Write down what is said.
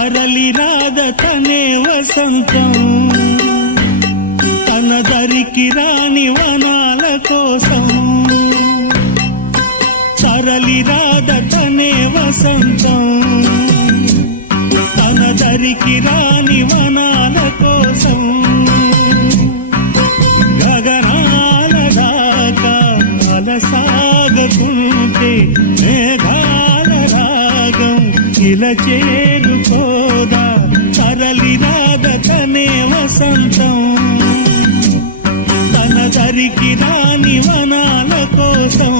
తరలి రాదతనే వసంతం తన దరికి రాని వనాల కోసం తరలి రాదతనే వసంతం తన దరికి రాని వనాల కోసం గగనాల దాకా అలసాగకుంటే మేఘాల రాగం ఇలా చేరుకోదా తరలి రాదతనే వసంతం తన దరికి రాని వనాల కోసం